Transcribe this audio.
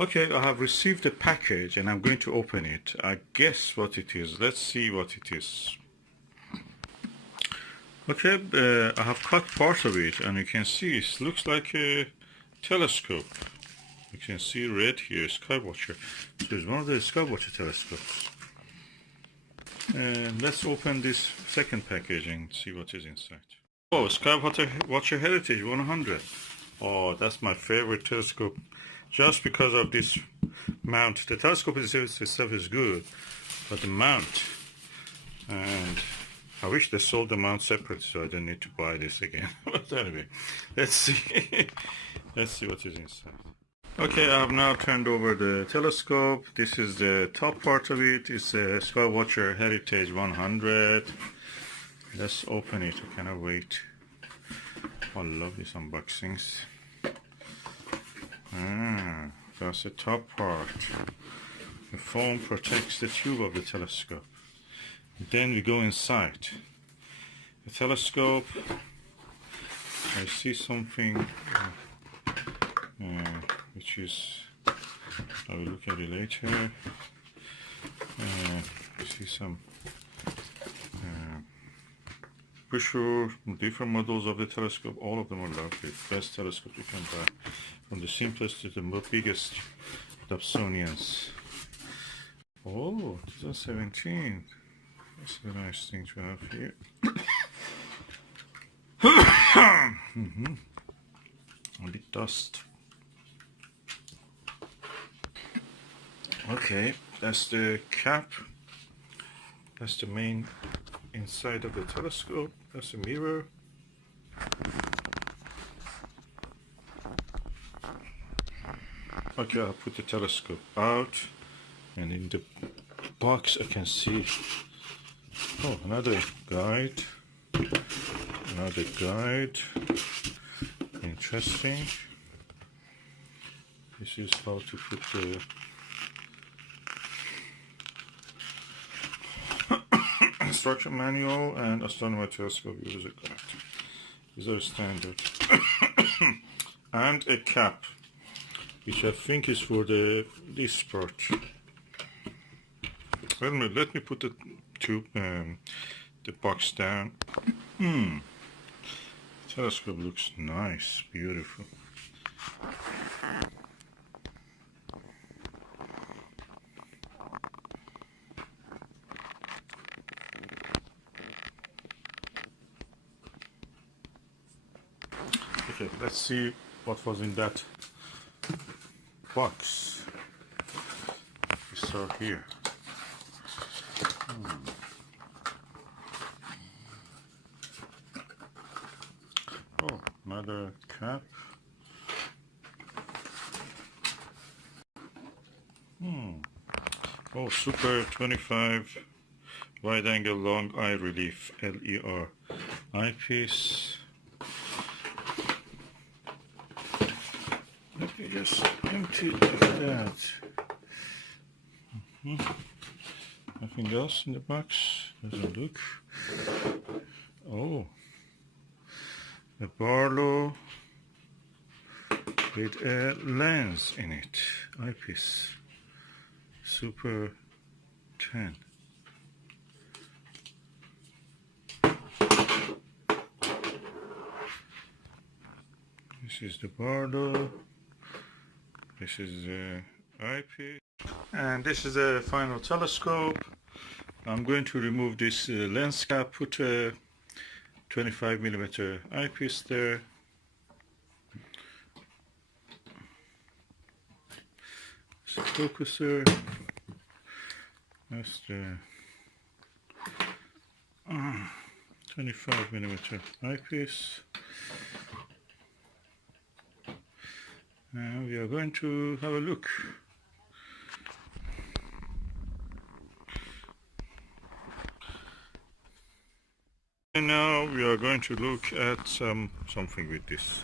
Okay, I have received a package and I'm going to open it. I guess what it is. Let's see what it is. Okay, I have cut part of it and you can see it looks like a telescope. You can see red here, Skywatcher. So it's one of the Skywatcher telescopes. And let's open this second package and see what is inside. Oh, Skywatcher Heritage 100. Oh, that's my favorite telescope. Just because of this mount. The telescope itself is good, but the mount, and I wish they sold the mount separate so I don't need to buy this again. But anyway, let's see. Let's see what is inside. Okay, I have now turned over the telescope. This is the top part of it. It's a Skywatcher Heritage 100. Let's open it. I cannot wait. I love these unboxings. That's the top part. The foam protects the tube of the telescope. Then we go inside the telescope. I see something which is, I will look at it later. I see some brochure, different models of the telescope. All of them are lovely. Best telescope you can buy, from the simplest to the biggest Dobsonians. Oh, 2017. That's a nice thing to have here. A bit dust. Okay, that's the cap. That's the main inside of the telescope. That's a mirror. Okay, I'll put the telescope out, and in the box I can see, oh, another guide. Another guide. Interesting. This is how to put the instruction manual and astronomer telescope user guide. These are standard. And a cap, which I think is for this part. Let me put the tube, the box down. Telescope looks nice, beautiful. Okay, let's see what was in that box. We start here. Oh, another cap. Oh, Super 25 wide angle long eye relief LER eyepiece. Let me just empty that. Nothing else in the box. Doesn't look. Oh, a Barlow with a lens in it. Eyepiece. Super 10. This is the Barlow. This is the eyepiece. And this is the final telescope. I'm going to remove this lens cap, put a 25mm eyepiece there. It's a focuser. That's the 25mm eyepiece. Now we are going to have a look. And now we are going to look at something with this.